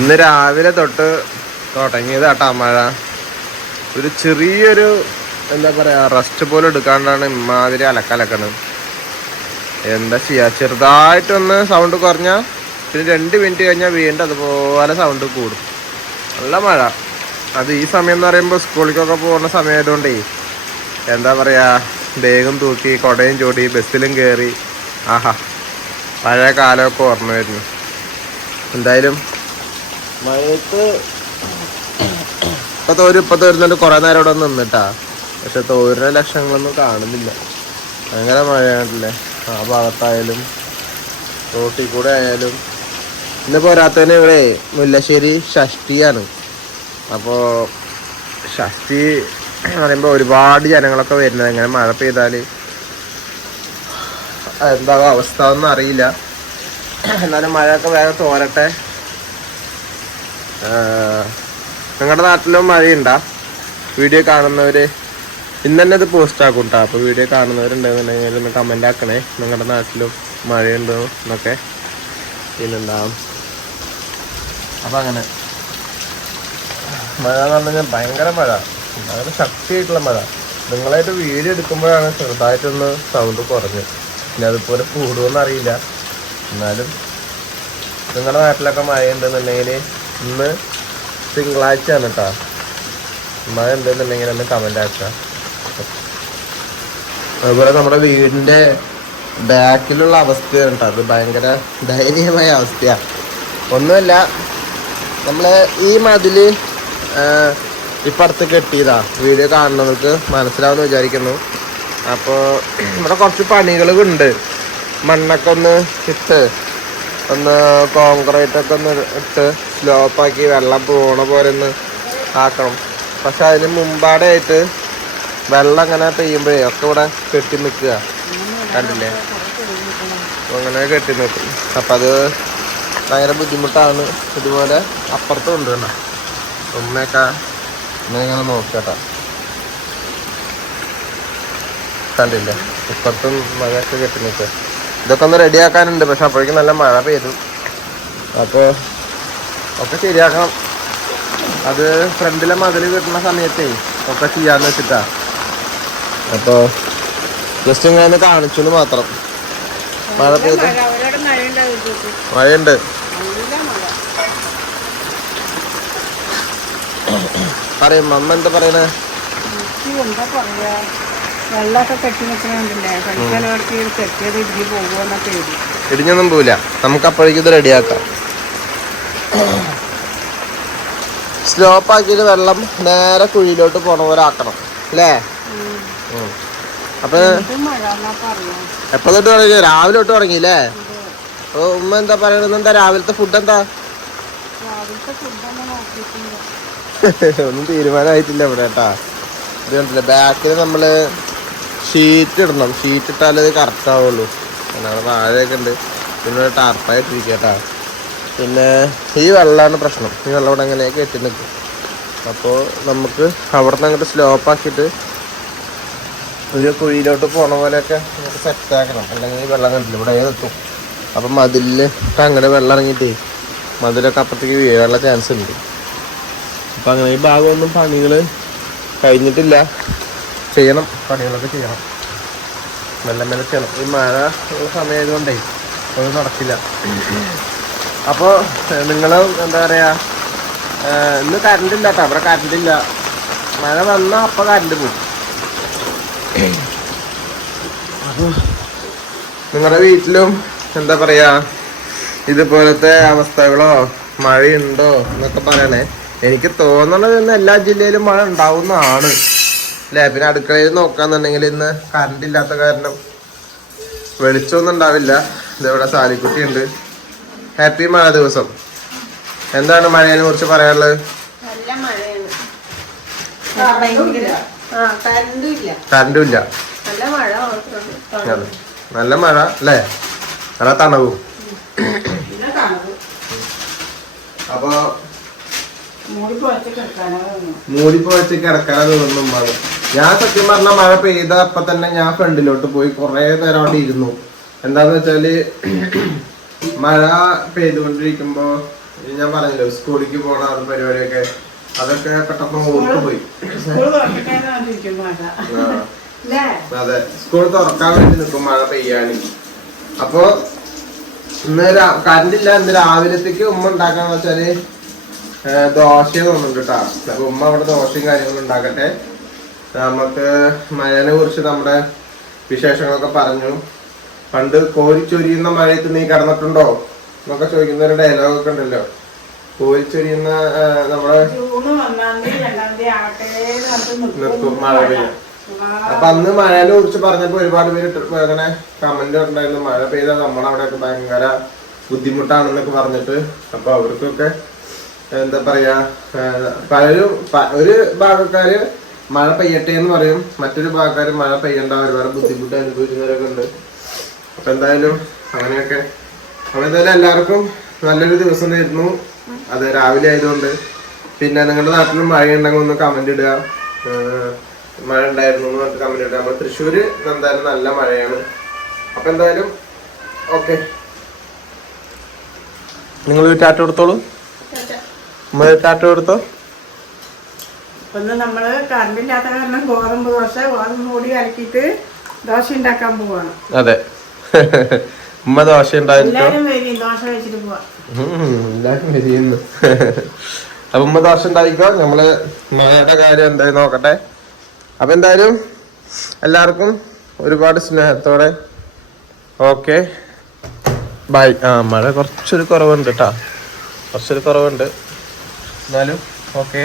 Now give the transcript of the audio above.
ഇന്ന് രാവിലെ തൊട്ട് തുടങ്ങിയത് കേട്ടാ മഴ. ഒരു ചെറിയൊരു എന്താ പറയാ റെസ്റ്റ് പോലും എടുക്കാണ്ടാണ് ഇമാതിരി അലക്കലക്കണ്. എന്താ ചെയ്യാ ചെറുതായിട്ടൊന്ന് സൗണ്ട് കുറഞ്ഞാൽ പിന്നെ രണ്ട് മിനിറ്റ് കഴിഞ്ഞാൽ വീണ്ടും അതുപോലെ സൗണ്ട് കൂടും. നല്ല മഴ. അത് ഈ സമയം എന്ന് പറയുമ്പോൾ സ്കൂളിലേക്കൊക്കെ പോകുന്ന സമയമായതുകൊണ്ടേ എന്താ പറയാ ബേഗും തൂക്കി കൊടയും ചൂടി ബസ്സിലും കയറി ആഹാ പഴയ കാലമൊക്കെ ഓർമ്മ വരുന്നു. എന്തായാലും മഴയത്ത് ഇപ്പൊ തോര് ഇപ്പൊ തോരുന്നുണ്ട് കുറെ നേരം ഇവിടെ നിന്നിട്ടാ. പക്ഷെ തോരുന്ന ലക്ഷങ്ങളൊന്നും കാണുന്നില്ല. ഭയങ്കര മഴയാണല്ലേ. ആ ഭാഗത്തായാലും റോട്ടിൽ കൂടെ ആയാലും. ഇന്ന് പോരാത്തതിന് ഇവിടെ മുല്ലശ്ശേരി ഷഷ്ടിയാണ് അപ്പോൾ ഷഷ്ടി എന്ന് പറയുമ്പോൾ ഒരുപാട് ജനങ്ങളൊക്കെ വരുന്നത്. ഇങ്ങനെ മഴ പെയ്താൽ എന്താ അവസ്ഥ ഒന്നും അറിയില്ല. എന്നാലും മഴയൊക്കെ വേഗം തോരട്ടെ. നിങ്ങളുടെ നാട്ടിലും മഴയുണ്ടാ. വീഡിയോ കാണുന്നവർ ഇന്ന് തന്നെ ഇത് പോസ്റ്റ് ആക്കും കേട്ടോ അപ്പോൾ വീഡിയോ കാണുന്നവരുണ്ടെന്നുണ്ടെങ്കിൽ ഒന്ന് കമന്റ് ആക്കണേ. നിങ്ങളുടെ നാട്ടിലും മഴയുണ്ടോ എന്നൊക്കെ. പിന്നെന്താ? അപ്പം അങ്ങനെ. മഴ എന്ന് പറഞ്ഞു ഭയങ്കര മഴ. ഭയങ്കര ശക്തിയായിട്ടുള്ള മഴ. നിങ്ങളായിട്ട് വീഡിയോ എടുക്കുമ്പോഴാണ് ചെറുതായിട്ടൊന്ന് സൗണ്ട് കുറഞ്ഞത് പിന്നെ അതുപോലെ കൂടുമെന്നറിയില്ല എന്നാലും നിങ്ങളുടെ നാട്ടിലൊക്കെ മഴ ഉണ്ടെന്നുണ്ടെങ്കിൽ ഇന്ന് തിങ്കളാഴ്ചയാണ് കേട്ടോ മഴ ഉണ്ടെന്നുണ്ടെങ്കിൽ ഒന്ന് കമന്റ് ആക്കുക. അതുപോലെ നമ്മുടെ വീടിന്റെ ബാക്കിലുള്ള അവസ്ഥയാണ് കേട്ടോ അത് ഭയങ്കര ദയനീയമായ അവസ്ഥയാണ് ഒന്നുമല്ല നമ്മൾ ഈ മതിൽ ഇപ്പം അടുത്ത് കെട്ടിയതാ. വീഡിയോ കാണുന്നവർക്ക് മനസ്സിലാവുമെന്ന് വിചാരിക്കുന്നു. അപ്പോൾ ഇവിടെ കുറച്ച് പണികൾ ഉണ്ട് മണ്ണൊക്കെ ഒന്ന് ഇട്ട് ഒന്ന് കോൺക്രീറ്റ് ഒക്കെ ഒന്ന് ഇട്ട് സ്ലോപ്പാക്കി വെള്ളം പോണ പോലെ ഒന്ന് ആക്കണം. പക്ഷെ അതിന് മുമ്പാടെ ആയിട്ട് വെള്ളം അങ്ങനെ പെയ്യുമ്പോഴേ ഒക്കെ ഇവിടെ കെട്ടി നിൽക്കുക. കണ്ടില്ലേ? അങ്ങനെ കെട്ടി നിൽക്കും. അപ്പം അത് ഭയങ്കര ബുദ്ധിമുട്ടാണ്. ഇതുപോലെ അപ്പുറത്തും ഉണ്ട് കേട്ടോ. ഉമ്മയൊക്കെ ഉമ്മ ഇങ്ങനെ നോക്കട്ടാ കണ്ടില്ലേ? ഇപ്പുറത്തും മഴയൊക്കെ കെട്ടി നിൽക്കുക. ഇതൊക്കെ ഒന്ന് റെഡിയാക്കാനുണ്ട് പക്ഷെ അപ്പോഴേക്കും നല്ല മഴ പെയ്തു. അപ്പോൾ ഒക്കെ ശരിയാക്കണം. അത് ഫ്രണ്ടിലെ മതിൽ കിട്ടുന്ന സമയത്തേ ഒക്കെ ചെയ്യാന്ന് വെച്ചിട്ടാ. അപ്പോൾ ജസ്റ്റ് ഇങ്ങനെ കാണിച്ചു മാത്രം. മഴ പെയ്ത്. മഴയുണ്ട് പറയും അമ്മ എന്താ പറയണേ? എന്താ പറയാ? വെള്ളമൊക്കെ കെട്ടി കെട്ടിയത് ഇടിഞ്ഞൊന്നും പോവില്ല. നമുക്ക് അപ്പോഴേക്കും ഇത് റെഡിയാക്കാം. സ്ലോപ്പ് ആക്കിയിട്ട് വെള്ളം നേരെ കുഴിയിലോട്ട് പോണ പോലെ ആക്കണം അല്ലേ. അപ്പൊ എപ്പോ തൊട്ട് തുടങ്ങി രാവിലെ തൊട്ട് തുടങ്ങിയില്ലേ അപ്പൊ ഉമ്മ എന്താ പറയണത്? എന്താ രാവിലത്തെ ഫുഡ് എന്താ? ഒന്നും തീരുമാനമായിട്ടില്ല ഇവിടെ കേട്ടാ. ഇത് കണ്ടില്ല? ബാക്കിൽ നമ്മൾ ഷീറ്റ് ഇടണം. ഷീറ്റ് ഇട്ടാലേ ഇത് കറക്റ്റ് ആവുള്ളൂ. അല്ലാതെ വാഴയൊക്കെ ഉണ്ട്. പിന്നെ ഒരു ടാർപ്പായിട്ടിരിക്കുക പിന്നെ ഈ വെള്ളമാണ് പ്രശ്നം. ഈ വെള്ളം ഇവിടെ അങ്ങനെ കെട്ടി നിൽക്കും. അപ്പോൾ നമുക്ക് അവിടെ നിന്ന് അങ്ങോട്ട് സ്ലോപ്പാക്കിയിട്ട് ഒരു കുഴിയിലോട്ട് പോണ പോലെയൊക്കെ നമുക്ക് സെറ്റ് ആക്കണം. അല്ലെങ്കിൽ ഈ വെള്ളം കണ്ടില്ല? ഇവിടെ നിൽക്കും. അപ്പം മതിലിൽ അങ്ങനെ വെള്ളം ഇറങ്ങിയിട്ടേ മതിലൊക്കെ അപ്പുറത്തേക്ക് വീഴാനുള്ള ചാൻസ് ഉണ്ട്. അപ്പം അങ്ങനെ ഈ ഭാഗമൊന്നും പണികൾ കഴിഞ്ഞിട്ടില്ല. ചെയ്യണം. പണികളൊക്കെ ചെയ്യണം. മെല്ലെ മെല്ലെ ചെയ്യണം. ഈ മഴ സമയമായതുകൊണ്ടേ അത് നടക്കില്ല. അപ്പോൾ നിങ്ങൾ എന്താ പറയുക ഇന്ന് കറണ്ട് ഇല്ല കേട്ടോ അവിടെ കറണ്ട് ഇല്ല. മഴ വന്നാൽ അപ്പോൾ കറണ്ട് പോകും അപ്പോൾ നിങ്ങളുടെ വീട്ടിലും എന്താ പറയുക ഇതുപോലത്തെ അവസ്ഥകളോ മഴയുണ്ടോ എന്നൊക്കെ പറയണേ. എനിക്ക് തോന്നണത് ഇന്ന് എല്ലാ ജില്ലയിലും മഴ ഉണ്ടാവുന്നതാണ്. അല്ലേ? പിന്നെ അടുക്കളയിൽ നോക്കാന്നുണ്ടെങ്കിൽ ഇന്ന് കറണ്ട് ഇല്ലാത്ത കാരണം വെളിച്ചമൊന്നും ഉണ്ടാവില്ല. ഇതിവിടെ സാലിക്കുട്ടി ഉണ്ട് ഹാപ്പി മഴ ദിവസം. എന്താണ് മഴയെ കുറിച്ച് പറയാനുള്ളത്? കറണ്ടുമില്ല കറണ്ടും ഇല്ല. നല്ല മഴ അല്ലേ? നല്ല തണവും. അപ്പൊ മൂടി പോയിട്ട് കിടക്കാനോ മൂടിപ്പോ വെച്ച് കിടക്കാനാ തോന്നുന്നു ഞാൻ സത്യം പറഞ്ഞ മഴ പെയ്ത അപ്പൊ തന്നെ ഞാൻ ഫ്രണ്ടിലോട്ട് പോയി കുറെ നേരം അവിടെ ഇരുന്നു. എന്താന്ന് വെച്ചാൽ മഴ പെയ്തുകൊണ്ടിരിക്കുമ്പോ ഞാൻ പറഞ്ഞല്ലോ സ്കൂളിലേക്ക് പോണ പരിപാടിയൊക്കെ അതൊക്കെ പെട്ടെന്ന് ഓർത്തു പോയി. അതെ. സ്കൂൾ തുറക്കാൻ വേണ്ടി നിൽക്കും മഴ പെയ്യാന്. അപ്പൊ ഇന്ന് കറണ്ട് ഇല്ല ഇന്ന് രാവിലത്തേക്ക് ഉമ്മ ഉണ്ടാക്കാന്ന് വെച്ചാൽ ദോശയും തോന്നുന്നുണ്ട് കേട്ടാ ഉമ്മ അവിടെ ദോശയും കാര്യങ്ങളും ഉണ്ടാക്കട്ടെ. നമുക്ക് മഴനെ കുറിച്ച് നമ്മുടെ വിശേഷങ്ങളൊക്കെ പറഞ്ഞു. പണ്ട് കോരിച്ചൊരിയുന്ന മഴയത്ത് നീ കിടന്നിട്ടുണ്ടോ? എന്നൊക്കെ ചോദിക്കുന്ന ഒരു ഡയലോഗ് ഒക്കെ ഉണ്ടല്ലോ. കോരിച്ചൊരിയുന്ന നമ്മുടെ നിർത്തും മഴ പെയ്യാൻ അപ്പൊ അന്ന് മഴയെ കുറിച്ച് പറഞ്ഞപ്പോ ഒരുപാട് പേര് അങ്ങനെ കമന്റ് ഉണ്ടായിരുന്നു മഴ പെയ്താൽ നമ്മളവിടെയൊക്കെ ഭയങ്കര ബുദ്ധിമുട്ടാണെന്നൊക്കെ പറഞ്ഞിട്ട്. അപ്പൊ അവർക്കൊക്കെ എന്താ പറയാ പലരും ഒരു ഭാഗക്കാര് മഴ പെയ്യട്ടെ എന്ന് പറയും. മറ്റൊരു ഭാഗക്കാർ മഴ പെയ്യണ്ട. ഒരുപാട് ബുദ്ധിമുട്ട് അനുഭവിക്കുന്നവരൊക്കെ ഉണ്ട്. അപ്പൊ എന്തായാലും അങ്ങനെയൊക്കെ. അപ്പൊ എന്തായാലും എല്ലാവർക്കും നല്ലൊരു ദിവസം നേരുന്നു അത് രാവിലെ ആയതുകൊണ്ട്. പിന്നെ നിങ്ങളുടെ നാട്ടിലും മഴ ഉണ്ടെങ്കിൽ ഒന്ന് കമന്റ് ഇടുക. മഴ ഉണ്ടായിരുന്നു എന്ന് പറഞ്ഞിട്ട് കമന്റ് ഇടുക. നമ്മുടെ തൃശ്ശൂര് എന്തായാലും നല്ല മഴയാണ്. അപ്പൊ എന്തായാലും ഓക്കെ നിങ്ങൾ ടാറ്റ കൊടുത്തോളൂ. നമ്മൾ ടാറ്റ കൊടുത്തോ? അപ്പൊ നമ്മൾ കറണ്ടില്ലാത്ത കാരണം ഗോതമ്പ് ദോശ ഗോതമ്പ് പൊടി കലക്കിയിട്ട് ദോശ ഉണ്ടാക്കാൻ പോവാണ്. അതെ. ഉമ്മ ദോശ ഉണ്ടായിരുന്നു അപ്പൊ ഉമ്മ ദോശ ഉണ്ടായിക്കോ നമ്മൾ മഴയുടെ കാര്യം എന്തായി നോക്കട്ടെ. അപ്പൊ എന്തായാലും എല്ലാവർക്കും ഒരുപാട് സ്നേഹത്തോടെ ഓക്കെ. ബൈ. ആ മഴ കുറച്ചൊരു കുറവുണ്ട് കേട്ടാ കുറച്ചൊരു കുറവുണ്ട്. എന്നാലും ഓക്കെ.